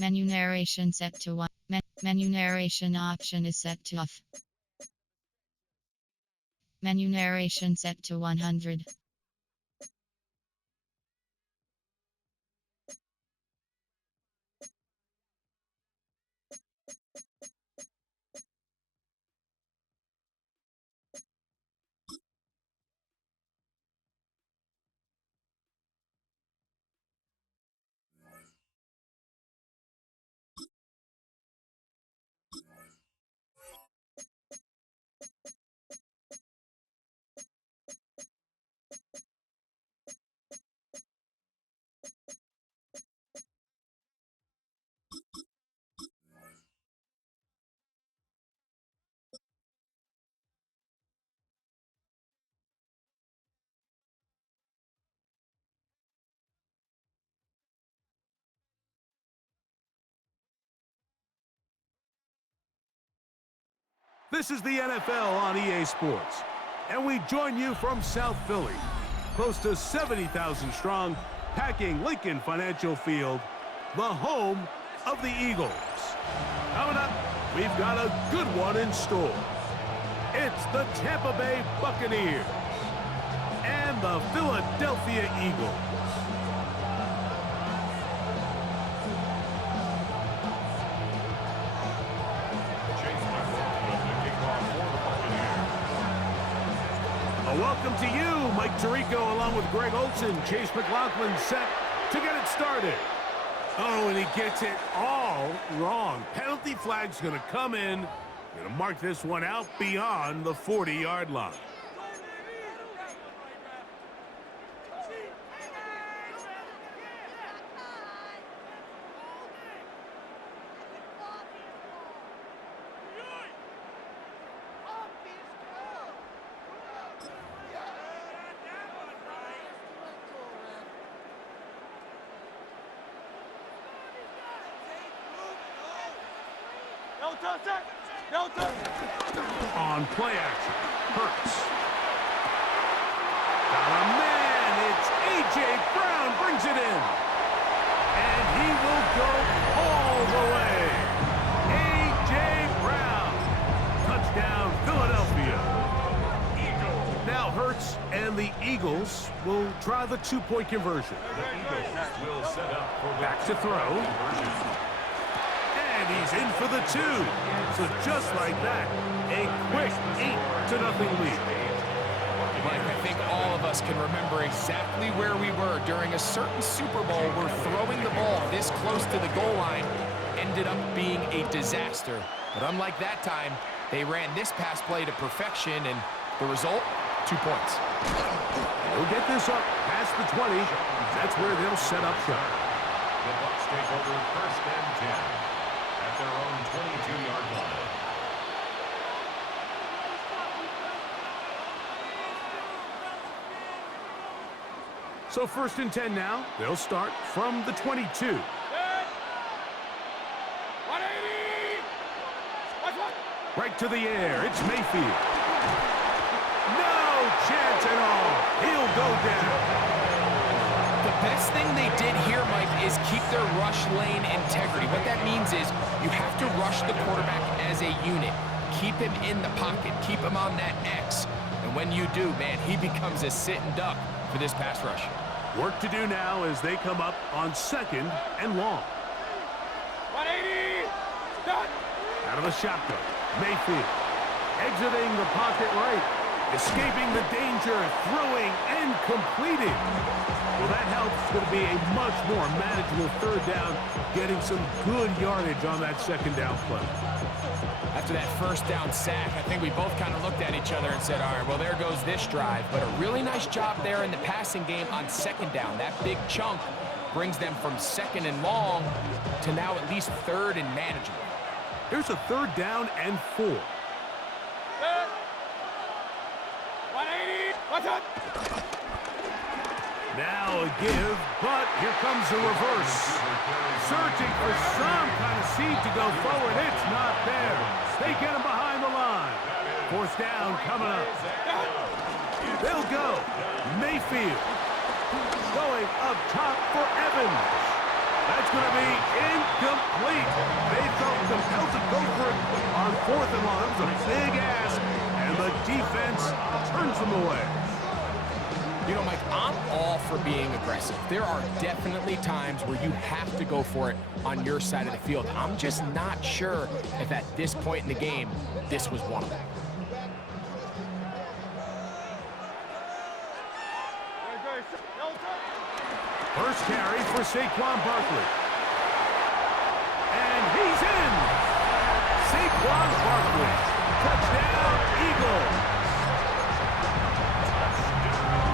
Menu narration set to 1. Menu narration option is set to off. Menu narration set to 100. This is the NFL on EA Sports, and we join you from South Philly, close to 70,000 strong, packing Lincoln Financial Field, the home of the Eagles. Coming up, we've got a good one in store. It's the Tampa Bay Buccaneers and the Philadelphia Eagles. Welcome to you, Mike Tirico, along with Greg Olson. Chase McLaughlin set to get it started. Oh, and he gets it all wrong. Penalty flag's going to come in. Going to mark this one out beyond the 40-yard line. On play action, Hurts. Got a man, it's A.J. Brown, brings it in. And he will go all the way. A.J. Brown, touchdown Philadelphia. Now Hurts and the Eagles will try the two-point conversion. Back to throw. And he's in for the two. So just like that, a quick 8-0 lead. Mike, I think all of us can remember exactly where we were during a certain Super Bowl where throwing the ball this close to the goal line ended up being a disaster. But unlike that time, they ran this pass play to perfection, and the result, 2 points. They'll get this up past the 20. That's where they'll set up shop. The Bucs take over 1st and 10 at their own 22-yard line. So 1st and 10 now. They'll start from the 22. Right to the air. It's Mayfield. No chance at all. He'll go down. The best thing they did here, Mike, is keep their rush lane integrity. What that means is you have to rush the quarterback as a unit. Keep him in the pocket. Keep him on that X. And when you do, man, he becomes a sitting duck for this pass rush. Work to do now as they come up on 2nd and long. 180! Done! Out of the shotgun. Mayfield exiting the pocket right. Escaping the danger, throwing and completing. Well, that helps. It's going to be a much more manageable 3rd down, getting some good yardage on that 2nd down play. After that 1st down sack, I think we both kind of looked at each other and said, all right, well, there goes this drive. But a really nice job there in the passing game on 2nd down. That big chunk brings them from 2nd and long to now at least 3rd and manageable. Here's a 3rd down and 4. 180! What's up? Now a give, but here comes the reverse. Searching for some kind of seed to go forward. It's not there. They get him behind the line. 4th down coming up. They'll go. Mayfield going up top for Evans. That's going to be incomplete. They felt compelled to go for it on 4th and long. That was a big ask, and the defense turns them away. You know, Mike, I'm all for being aggressive. There are definitely times where you have to go for it on your side of the field. I'm just not sure if at this point in the game, this was one of them. First carry for Saquon Barkley. And he's in! Saquon Barkley. Touchdown, Eagles.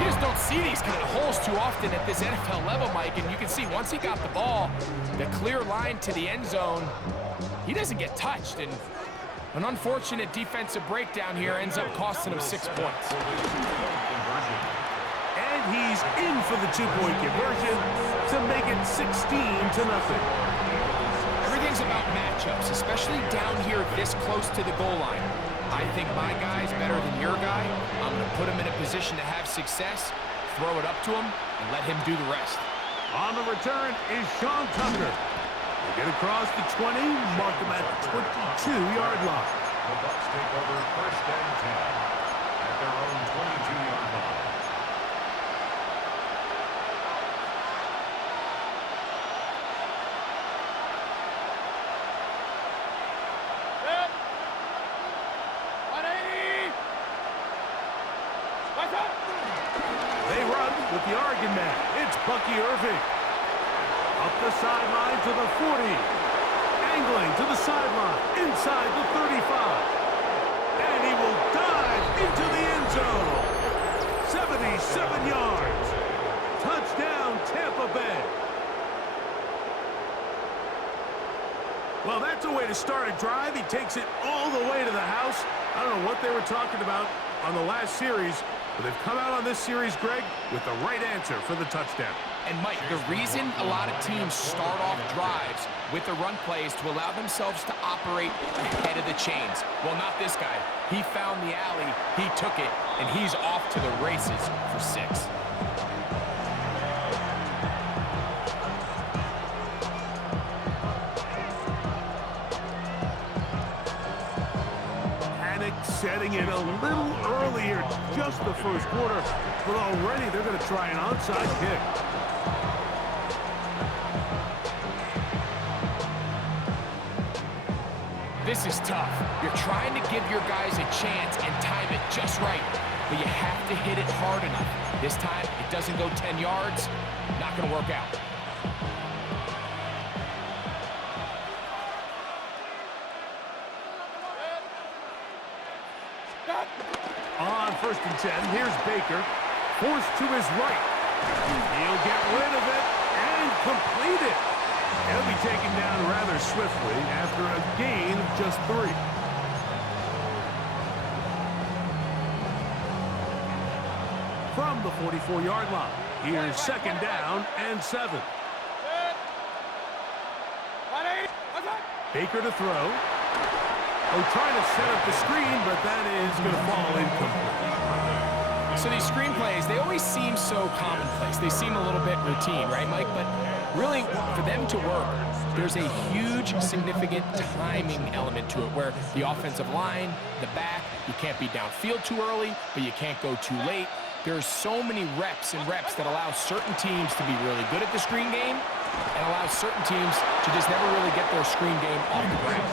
You just don't see these kind of holes too often at this NFL level, Mike, and you can see once he got the ball, the clear line to the end zone, he doesn't get touched, and an unfortunate defensive breakdown here ends up costing him 6 points. And he's in for the 2-point conversion to make it 16-0. Everything's about matchups, especially down here this close to the goal line. I think my guy's better than your guy. I'm going to put him in a position to have success, throw it up to him, and let him do the rest. On the return is Sean Tucker. They get across the 20, mark him at the 22-yard line. The Bucs take over 1st and 10 at their own 22-yard line. They run with the Oregon man. It's Bucky Irving. Up the sideline to the 40. Angling to the sideline. Inside the 35. And he will dive into the end zone. 77 yards. Touchdown, Tampa Bay. Well, that's a way to start a drive. He takes it all the way to the house. I don't know what they were talking about on the last series, but they've come out on this series, Greg, with the right answer for the touchdown. And Mike, the reason a lot of teams start off drives with the run plays to allow themselves to operate ahead of the chains. Well, not this guy. He found the alley, he took it, and he's off to the races for 6. Setting in a little earlier, just the first quarter, but already they're going to try an onside kick. This is tough. You're trying to give your guys a chance and time it just right, but you have to hit it hard enough. This time, it doesn't go 10 yards, not going to work out. On 1st and 10, here's Baker, forced to his right. He'll get rid of it and complete it. He'll be taken down rather swiftly after a gain of just 3. From the 44-yard line, here's 2nd down and 7. Baker to throw. Oh, trying to set up the screen, but that is going to fall incomplete. So these screen plays, they always seem so commonplace. They seem a little bit routine, right, Mike? But really, for them to work, there's a huge, significant timing element to it where the offensive line, the back, you can't be downfield too early, but you can't go too late. There's so many reps and reps that allow certain teams to be really good at the screen game and allow certain teams to just never really get their screen game off the ground.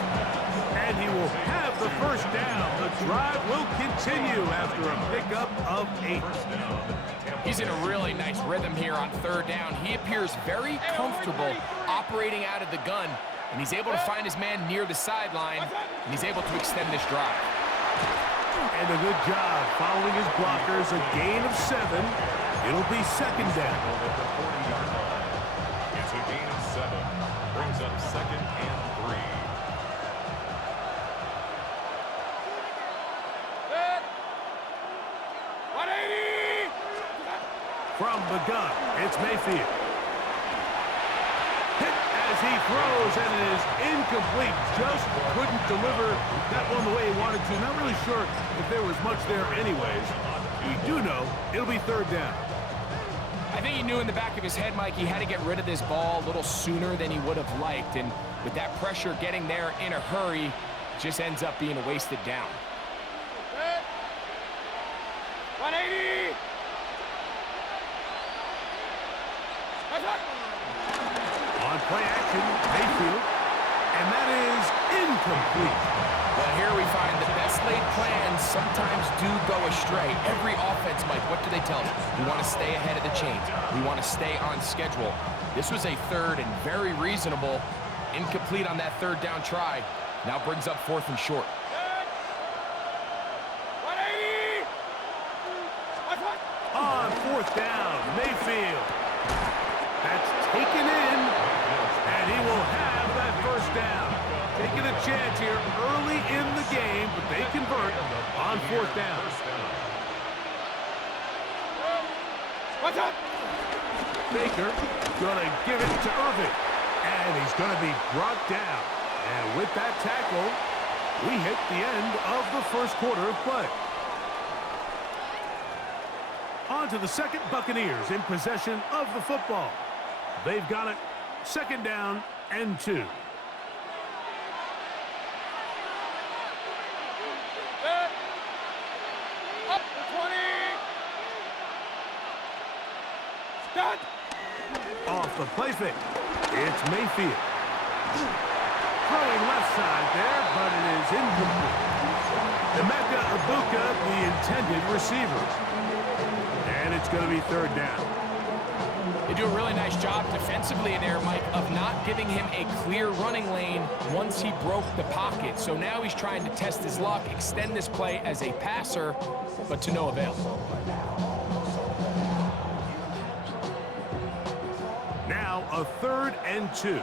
And he will have the 1st down. The drive will continue after a pickup of 8. He's in a really nice rhythm here on 3rd down. He appears very comfortable operating out of the gun, and he's able to find his man near the sideline, and he's able to extend this drive. And a good job following his blockers. A gain of 7. It'll be 2nd down. It's a gain of 7. Brings up 2nd and 3. From the gun, it's Mayfield. Hit as he throws, and it is incomplete. Just couldn't deliver that one the way he wanted to. Not really sure if there was much there anyways. We do know it'll be 3rd down. I think he knew in the back of his head, Mike, he had to get rid of this ball a little sooner than he would have liked. And with that pressure getting there in a hurry, it just ends up being a wasted down. 180! On play action, Mayfield, and that is incomplete. Well, here we find the best laid plans sometimes do go astray. Every offense, Mike, what do they tell us? We want to stay ahead of the chains. We want to stay on schedule. This was a third and very reasonable. Incomplete on that third down try. Now brings up 4th and short. 180! On 4th down, Mayfield. That's taken in, and he will have that first down. Taking a chance here early in the game, but they convert on 4th down. What's up? Baker gonna give it to Irvin, and he's gonna be brought down. And with that tackle, we hit the end of the first quarter of play. On to the second, Buccaneers in possession of the football. They've got it, 2nd down and 2. Up to 20! Start! Off the play fake, it's Mayfield. Throwing left side there, but it is incomplete. Emeka Ibuka, the intended receiver. And it's going to be 3rd down. They do a really nice job defensively there, Mike, of not giving him a clear running lane once he broke the pocket. So now he's trying to test his luck, extend this play as a passer, but to no avail. Now a 3rd and 2.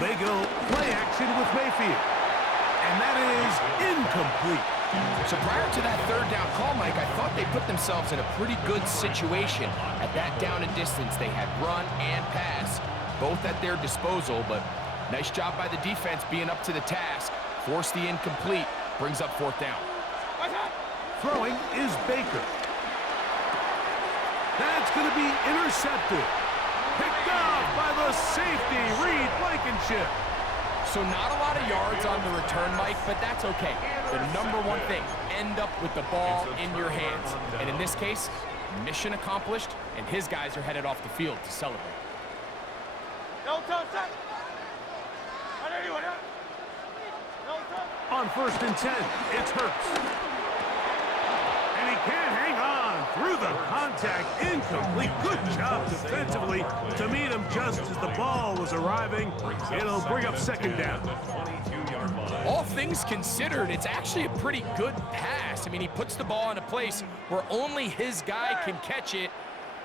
They go play action with Mayfield. And that is incomplete. So prior to that 3rd down call, Mike, I thought they put themselves in a pretty good situation. At that down and distance, they had run and pass, both at their disposal, but nice job by the defense being up to the task. Force the incomplete, brings up 4th down. Throwing is Baker. That's going to be intercepted. Picked off by the safety, Reed Blankenship. So not a lot of yards on the return, Mike, but that's okay. The number one thing, end up with the ball in your hands. And in this case, mission accomplished, and his guys are headed off the field to celebrate. No touch. On 1st and 10, it's Hurts. And he can't hang on through the contact. Incomplete. Good job defensively to meet him just as the ball was arriving. It'll bring up 2nd down. All things considered, it's actually a pretty good pass. I mean, he puts the ball in a place where only his guy can catch it.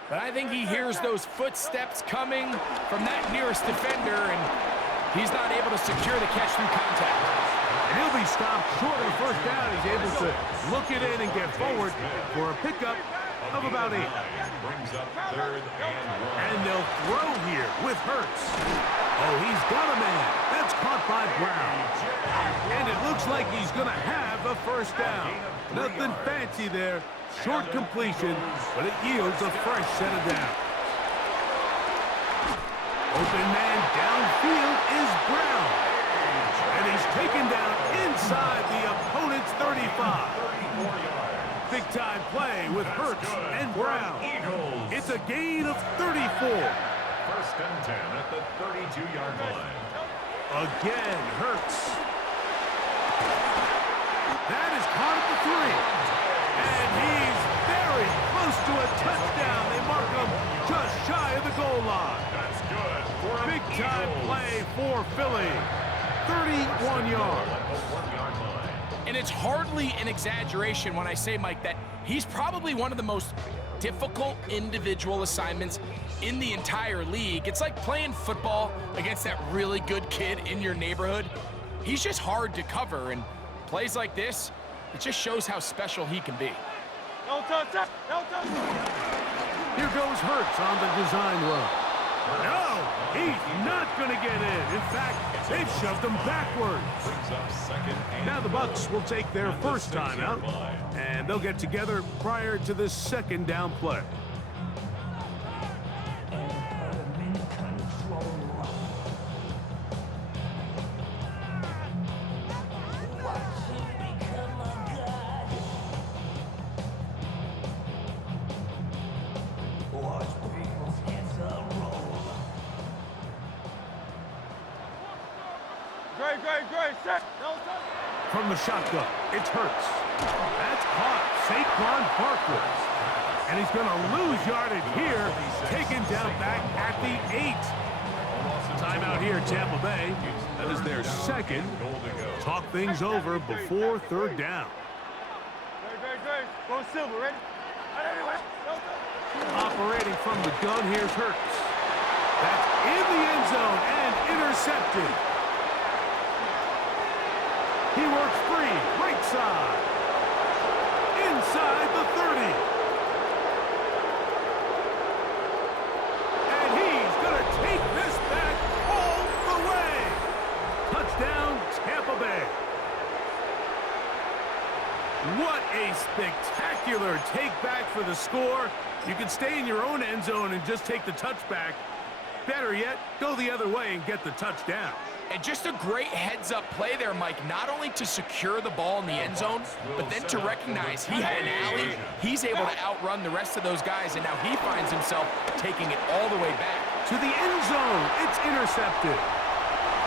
But I think he hears those footsteps coming from that nearest defender, and he's not able to secure the catch through contact. And he'll be stopped short of the 1st down. He's able to look it in and get forward for a pickup of about 8. Brings up 3rd and 1. And they'll throw here with Hurts. Oh, he's got a man. That's caught by Brown. And it looks like he's going to have the 1st down. Nothing fancy there. Short completion, but it yields a fresh set of downs. Open man downfield is Brown. And he's taken down inside the opponent's 35. Big-time play with Hurts and Brown. It's a gain of 34. 1st and 10 at the 32-yard line. Again, Hurts. That is caught at the 3. And he's very close to a touchdown. They mark him just shy of the goal line. That's good for an Big-time Eagles. play for Philly. 31 yards. And it's hardly an exaggeration when I say, Mike, that he's probably one of the most difficult individual assignments in the entire league. It's like playing football against that really good kid in your neighborhood. He's just hard to cover, and plays like this, it just shows how special he can be. No touch. No touch. Here goes Hurts on the design run. No, he's not going to get in. In fact, they've shoved him backwards. Now the Bucs will take their first timeout, and they'll get together prior to the second down play. Great, set. From the shotgun, it's Hurts. That's caught. Saquon Barkley. And he's going to lose yardage here, taken down back at the 8. Timeout here, Tampa Bay. That is their second. Talk things over before third down. Great. Go silver, ready? Operating from the gun, here's Hurts. That's in the end zone and intercepted. He works free, right side. Inside the 30. And he's going to take this back all the way. Touchdown, Tampa Bay. What a spectacular take back for the score. You can stay in your own end zone and just take the touchback. Better yet, go the other way and get the touchdown. And just a great heads-up play there, Mike, not only to secure the ball in the end zone, but then to recognize he had an alley. He's able to outrun the rest of those guys, and now he finds himself taking it all the way back. To the end zone, it's intercepted.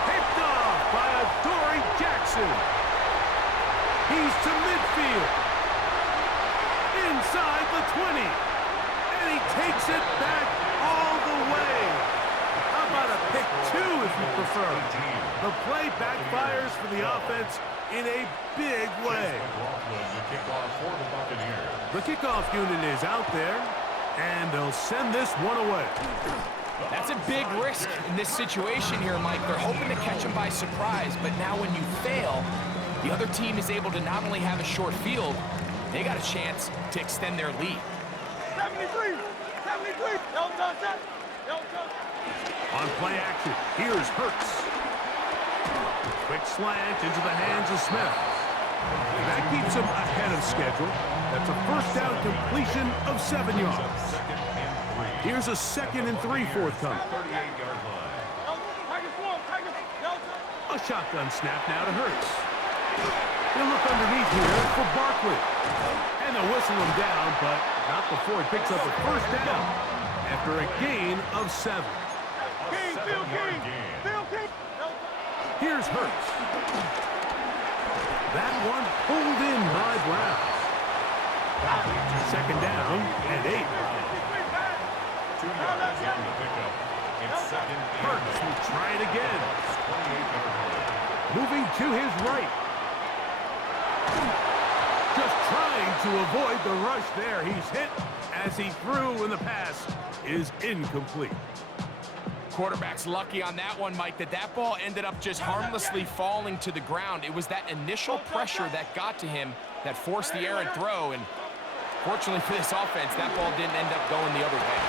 Picked off by Adoree Jackson. He's to midfield. Inside the 20. And he takes it back all the way. How about a pick 2 if you prefer? The play backfires for the offense in a big way. The kickoff unit is out there, and they'll send this one away. That's a big risk in this situation here, Mike. They're hoping to catch him by surprise, but now when you fail, the other team is able to not only have a short field, they got a chance to extend their lead. 73. Don't touch that. On play action, here's Hurts. Quick slant into the hands of Smith. That keeps him ahead of schedule. That's a first down completion of 7 yards. Here's a 2nd and 3 forthcoming. A shotgun snap now to Hurts. He'll look underneath here for Barkley. And they'll whistle him down, but not before he picks up a first down after a gain of 7. Here's Hurts. That one pulled in by Brown. 2nd down and 8. 2 yards on the pickup. It's 2nd and Hurts will try it again. Moving to his right. Just trying to avoid the rush there. He's hit as he threw, and the pass is incomplete. Quarterback's lucky on that one, Mike, that ball ended up just harmlessly falling to the ground. It was that initial pressure that got to him that forced the errant throw, and fortunately for this offense, that ball didn't end up going the other way.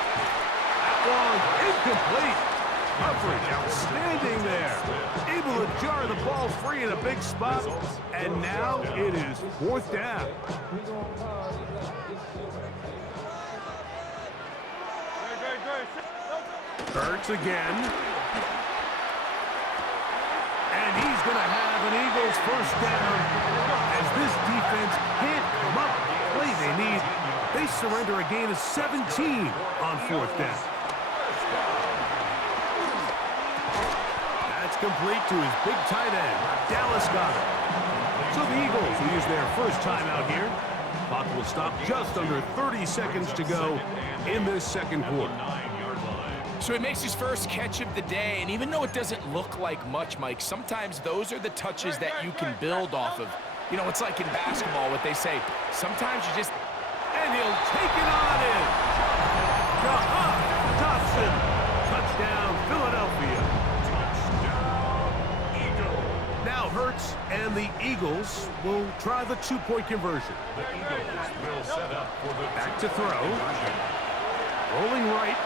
That one incomplete. Coverage outstanding there. Able to jar the ball free in a big spot, and now it is 4th down. Hurts again. And he's going to have an Eagles first down. As this defense can't come up with the play they need, they surrender a gain of 17 on 4th down. That's complete to his big tight end, Dallas Goedert. So the Eagles will use their first timeout here. Clock will stop just under 30 seconds to go in this second quarter. So he makes his first catch of the day, and even though it doesn't look like much, Mike, sometimes those are the touches that you can build off of. You know, it's like in basketball, what they say, sometimes you just... And he'll take it on in. Jahan Dotson. Touchdown, Philadelphia. touchdown, Eagles. Now Hurts and the Eagles will try the 2-point conversion. The Eagles will set up for the Back to throw. conversion. Rolling right,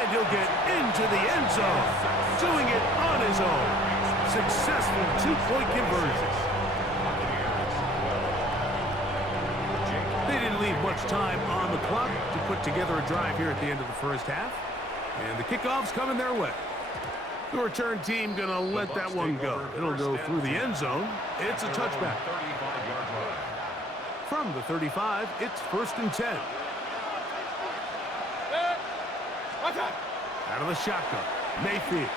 and And he'll get into the end zone, doing it on his own. Successful two-point conversion. They didn't leave much time on the clock to put together a drive here at the end of the first half. And the kickoff's coming their way. The return team gonna let that one go. It'll go through the end zone. It's a touchback. From the 35, it's 1st and 10. Out of the shotgun, Mayfield.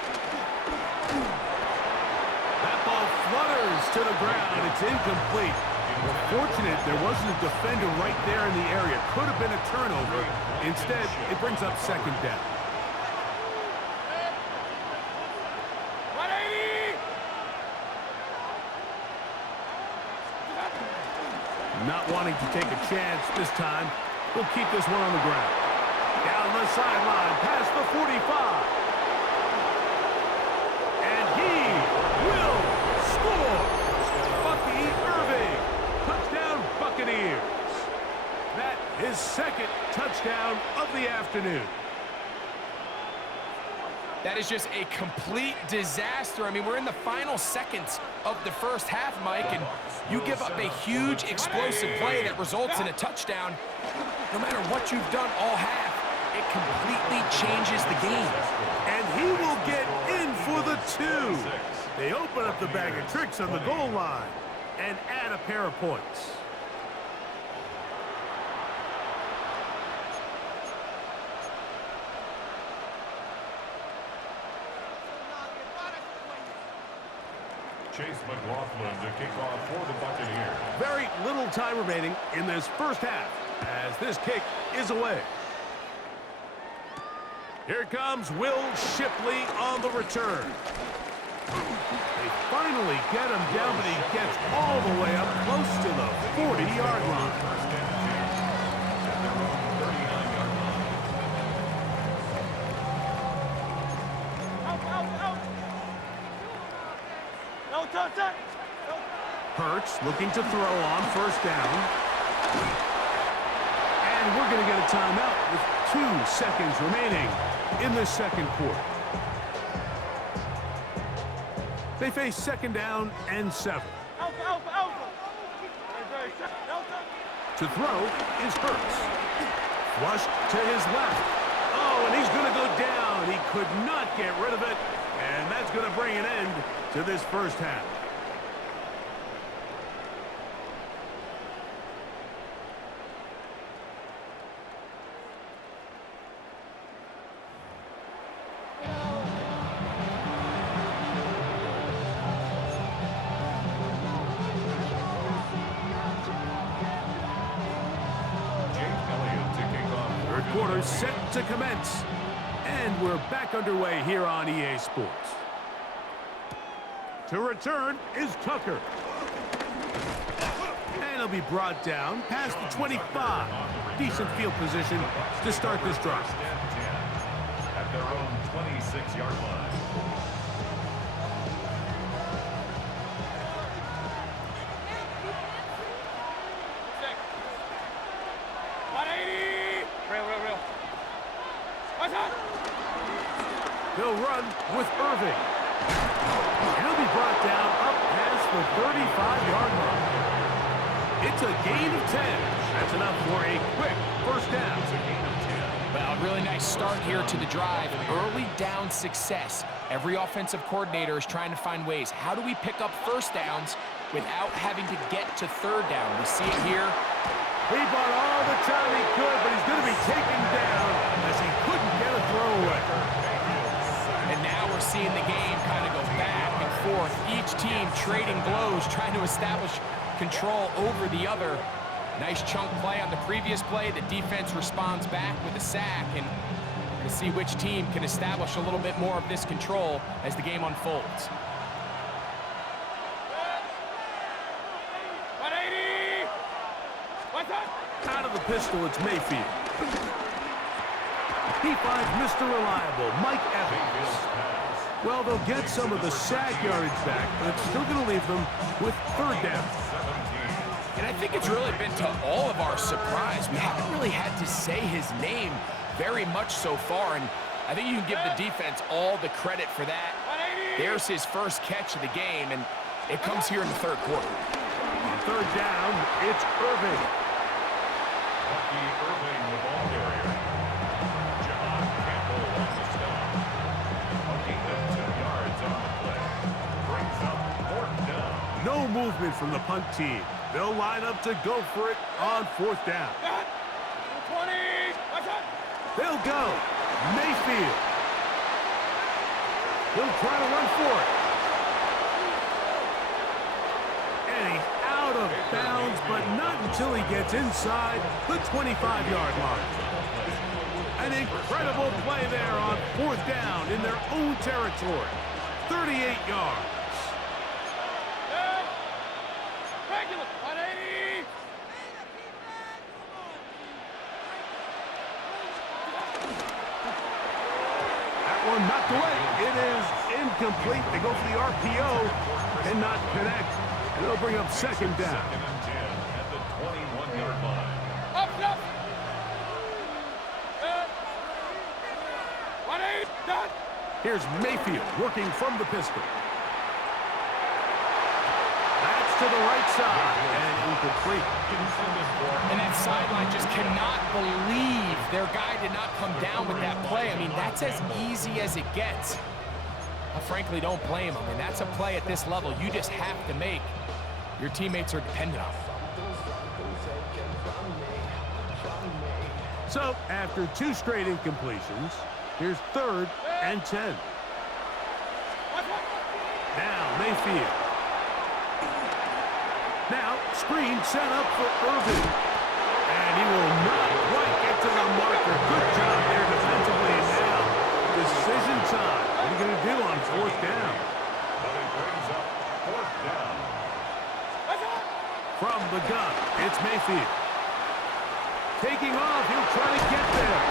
That ball flutters to the ground. It's incomplete. Well, fortunate there wasn't a defender right there in the area. Could have been a turnover. Instead, it brings up 2nd down. Not wanting to take a chance this time, we'll keep this one on the ground. Down the sideline, past the 45. And he will score. Bucky Irving. Touchdown, Buccaneers. That is 2nd touchdown of the afternoon. That is just a complete disaster. I mean, we're in the final seconds of the first half, Mike, and you give up a huge explosive play that results in a touchdown. No matter what you've done all half, it completely changes the game. And he will get in for the 2. They open up the bag of tricks on the goal line and add a pair of points. Chase McLaughlin to kick off for the Buccaneers. Very little time remaining in this first half as this kick is away. Here comes Will Shipley on the return. They finally get him down, but he gets all the way up close to the 40-yard line. First and 10 at their own 39-yard line. Hurts looking to throw on 1st down. And we're going to get a timeout with 2 seconds remaining in the 2nd quarter. They face 2nd down and 7. To throw is Hurts. Flushed to his left. Oh, and he's going to go down. He could not get rid of it. And that's going to bring an end to this first half. Quarter set to commence. And we're back underway here on EA Sports. To return is Tucker. And he'll be brought down past the 25. Decent field position to start this drive. First and 10 at their own 26-yard line. He'll run with Irving. And he'll be brought down up past the 35-yard line. It's a gain of 10. That's enough for a quick first down. It's a gain of 10. Well, a really nice start here to the drive. Early down success. Every offensive coordinator is trying to find ways. How do we pick up first downs without having to get to 3rd down? We see it here. He bought all the time he could, but he's going to be taken down as he couldn't get a throwaway. And now we're seeing the game kind of go back and forth. Each team trading blows, trying to establish control over the other. Nice chunk play on the previous play. The defense responds back with a sack, and we're going to see which team can establish a little bit more of this control as the game unfolds. Out of the pistol, it's Mayfield. He finds Mr. Reliable, Mike Evans. Well, they'll get some of the sack yardage back, but it's still going to leave them with 3rd down. And I think it's really been to all of our surprise. We haven't really had to say his name very much so far, and I think you can give the defense all the credit for that. There's his first catch of the game, and it comes here in the third quarter. On third down, it's Irving. Bucky Irving, the ball carrier. John Campbell on the stop. A gain of 2 yards on the play. Brings up fourth down. No movement from the punt team. They'll line up to go for it on fourth down. 20. They'll go. Mayfield. He'll try to run for it. And he's out of bounds, but not until he gets inside the 25-yard line. An incredible play there on fourth down in their own territory. 38 yards. Regular. 180. That one knocked away. It is incomplete. They go for the RPO and not connect. And they'll bring up second down. 2nd and 10 at the 21-yard line. Up. 180. Done. Here's Mayfield working from the pistol. That's to the right side and incomplete. And that sideline just cannot believe their guy did not come down with that play. I mean, that's as easy as it gets. I frankly don't blame him. I mean, that's a play at this level you just have to make. Your teammates are dependent on it. So, after 2 straight incompletions, here's 3rd and 10. Now, Mayfield. Now, screen set up for Irving. And he will not quite get to the marker. Good job there defensively. And now, decision time. What are you going to do on fourth down? But it brings up fourth down. From the gun, it's Mayfield. Taking off, he'll try to get there.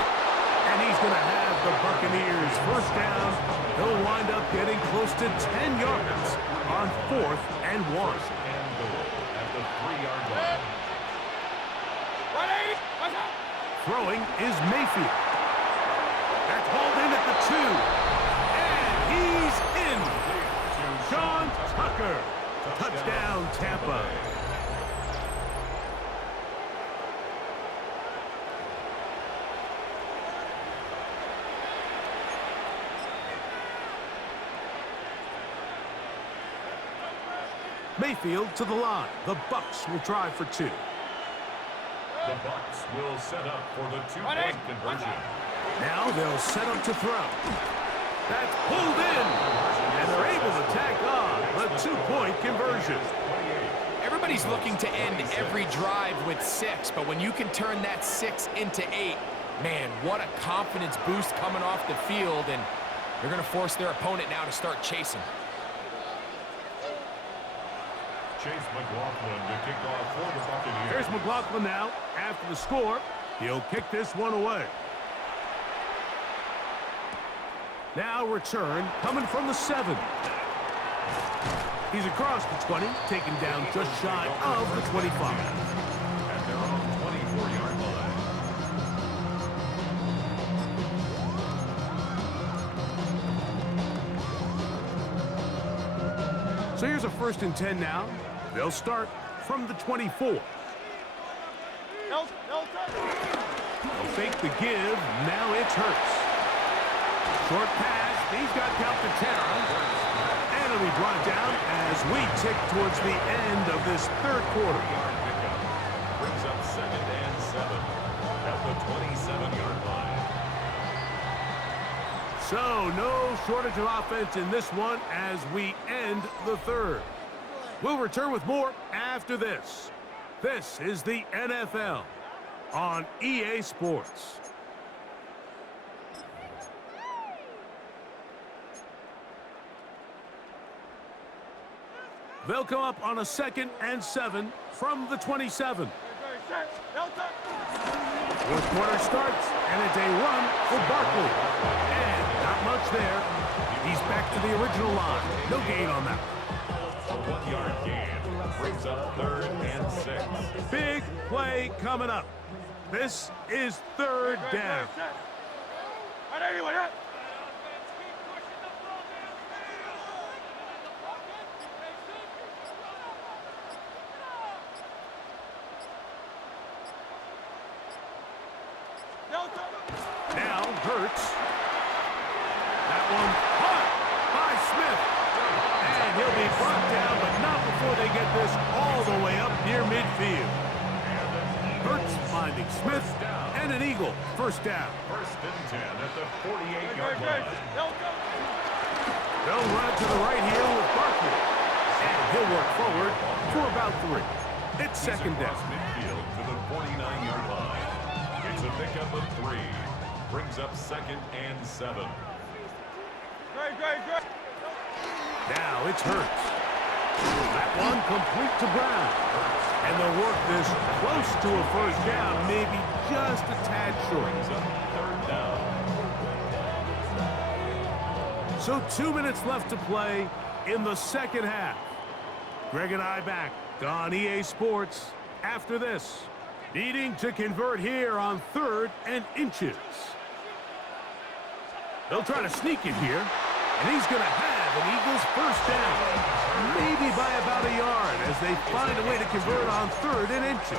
And he's going to have the Buccaneers first down. He'll wind up getting close to 10 yards on 4th and 1. And goal at the 3-yard line. 180. Throwing is Mayfield. That's hauled in at the 2. And he's in. Sean Tucker. Touchdown, Tampa. Mayfield to the line. The Bucs will try for 2. The Bucs will set up for the 2-point conversion. Now they'll set up to throw. That's pulled in. And they're able to tack on the 2-point conversion. Everybody's looking to end every drive with 6, but when you can turn that 6 into 8, man, what a confidence boost coming off the field, and they're going to force their opponent now to start chasing. Chase McLaughlin to kick off for the Buccaneers. Here's McLaughlin now. After the score, he'll kick this one away. Now return coming from the 7. He's across the 20, taken down just shy of the 25. At their own 24-yard line. So here's a 1st and 10 now. They'll start from the 24. No. They'll fake the give. Now it's Hurts. Short pass. He's got Calcaterra. And it'll be brought down as we tick towards the end of this third quarter. 3-yard pickup. Brings up 2nd and 7 at the 27-yard line. So no shortage of offense in this one as we end the third. We'll return with more after this. This is the NFL on EA Sports. They'll come up on a 2nd and 7 from the 27. Fourth quarter starts, and it's a run for Barkley. And not much there. He's back to the original line. No gain on that. A 1-yard gain brings up 3rd and 6. Big play coming up. This is 3rd down. 180. Now Hurts. That one caught by Smith. And he'll be brought down, but not before they get this all the way up near midfield. Hurts finding Smith and an Eagle. First down. First and 10 at the 48-yard line. They'll run to the right here with Barkley. And he'll work forward for about 3. It's second down. Across midfield to the 49-yard line. It's a pickup of 3. Brings up second and 7. Now it's Hurts. That one complete to Brown. And they'll work this close to a first down, maybe just a tad short. Brings up third down. So 2 minutes left to play in the second half. Greg and I back on EA Sports after this. Needing to convert here on 3rd and inches. They'll try to sneak it here. And he's going to have an Eagles first down. Maybe by about a yard as they find a way to convert on 3rd and inches.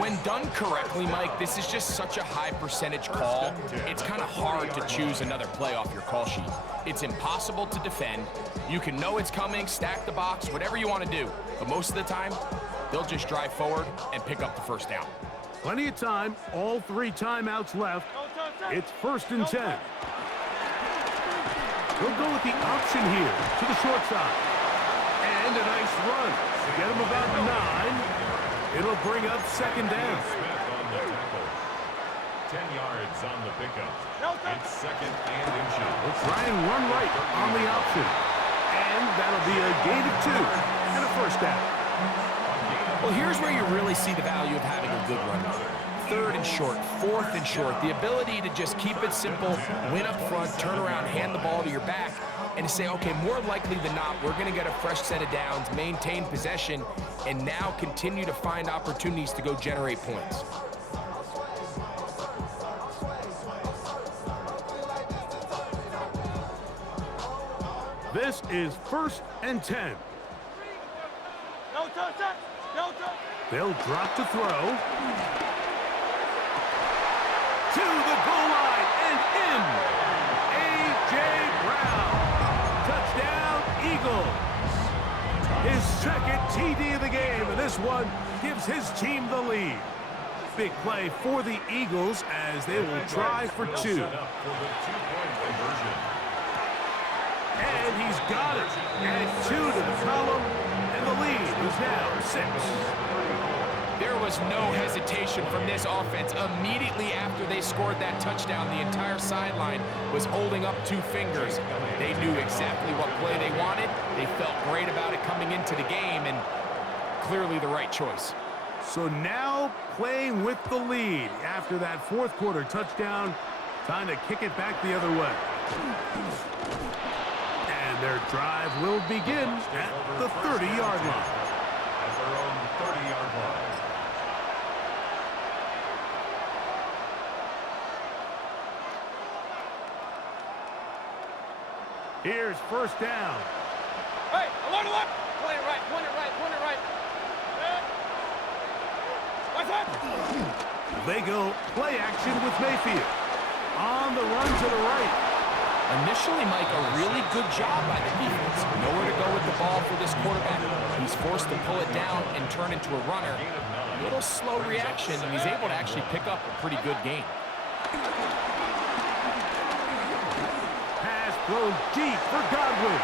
When done correctly, Mike, this is just such a high percentage call. It's kind of hard to choose another play off your call sheet. It's impossible to defend. You can know it's coming, stack the box, whatever you want to do. But most of the time, they'll just drive forward and pick up the first down. Plenty of time. All 3 timeouts left. It's 1st and 10. He'll go with the option here to the short side. And a nice run. Get him about 9. It'll bring up second down. Smith on the tackle. 10 yards on the pickup. It's second and inches. We'll try and run right on the option. And that'll be a gain of 2 and a first down. Well, here's where you really see the value of having a good run. 3rd and short, 4th and short. The ability to just keep it simple, win up front, turn around, hand the ball to your back, and to say, okay, more likely than not, we're going to get a fresh set of downs, maintain possession, and now continue to find opportunities to go generate points. This is 1st and 10. They'll drop to throw. To the goal line and in. A.J. Brown. Touchdown, Eagles. His second TD of the game, and this one gives his team the lead. Big play for the Eagles as they will try for 2. And he's got it. Add 2 to the column, and the lead is now 6. There was no hesitation from this offense. Immediately after they scored that touchdown, the entire sideline was holding up 2 fingers. They knew exactly what play they wanted. They felt great about it coming into the game, and clearly the right choice. So now playing with the lead after that 4th quarter touchdown, time to kick it back the other way. And their drive will begin at the 30-yard line. At their own 30-yard line. Here's first down. Hey, along the left. Point it right, point it right, point it right. What's that? They go play action with Mayfield. On the run to the right. Initially, Mike, a really good job by the defense. Nowhere to go with the ball for this quarterback. He's forced to pull it down and turn into a runner. A little slow reaction, and he's able to actually pick up a pretty good gain. Pass thrown deep for Godwin.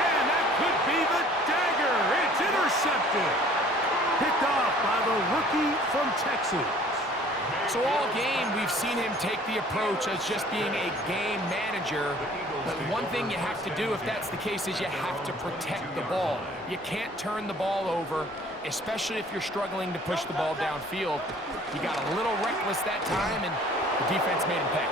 And that could be the dagger. It's intercepted. Picked off by the rookie from Texas. So all game, we've seen him take the approach as just being a game manager. But one thing you have to do if that's the case is you have to protect the ball. You can't turn the ball over, especially if you're struggling to push the ball downfield. He got a little reckless that time, and the defense made him pay.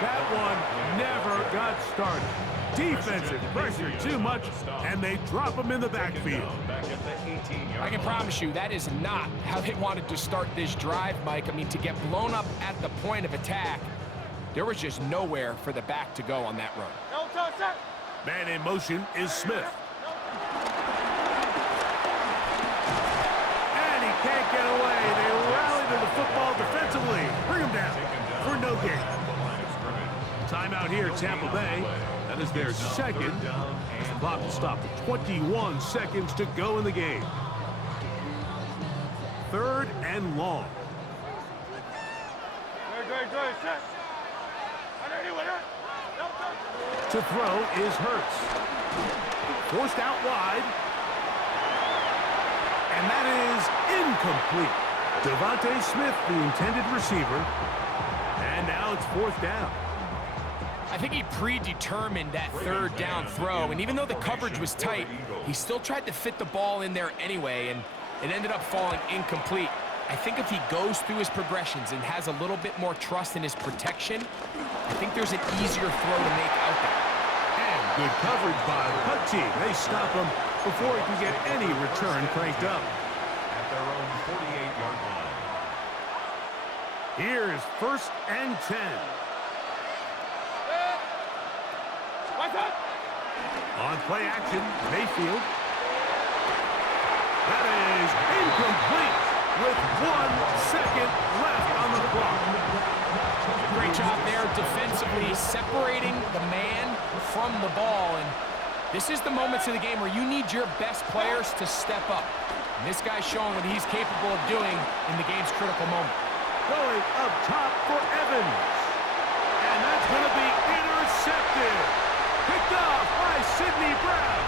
That one never got started. Defensive pressure too much, and they drop him in the backfield. I can promise you that is not how they wanted to start this drive, Mike. I mean, to get blown up at the point of attack, there was just nowhere for the back to go on that run. Man in motion is Smith. And he can't get away. They rally to the football defensively. Bring him for no gain. At the line of scrimmage. Timeout here, Tampa Bay. That is their second. The clock will stop with 21 seconds to go in the game. 3rd and long. To throw is Hurts. Forced out wide. And that is incomplete. Devontae Smith, the intended receiver. And now it's 4th down. I think he predetermined that 3rd down throw, and even though the coverage was tight, he still tried to fit the ball in there anyway, and it ended up falling incomplete. I think if he goes through his progressions and has a little bit more trust in his protection, I think there's an easier throw to make out there. And good coverage by the punt team. They stop him before he can get any return cranked up. At their own 48-yard line. Here's 1st and 10. On play action, Mayfield. That is incomplete with 1 second left on the clock. Great job there defensively, separating the man from the ball. And this is the moments of the game where you need your best players to step up. And this guy's showing what he's capable of doing in the game's critical moment. Going up top for Evans. And that's going to be intercepted. Picked off by Sidney Brown.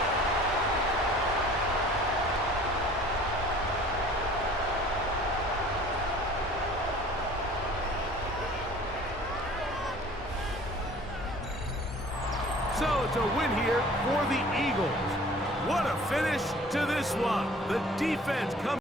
So it's a win here for the Eagles. What a finish to this one. The defense comes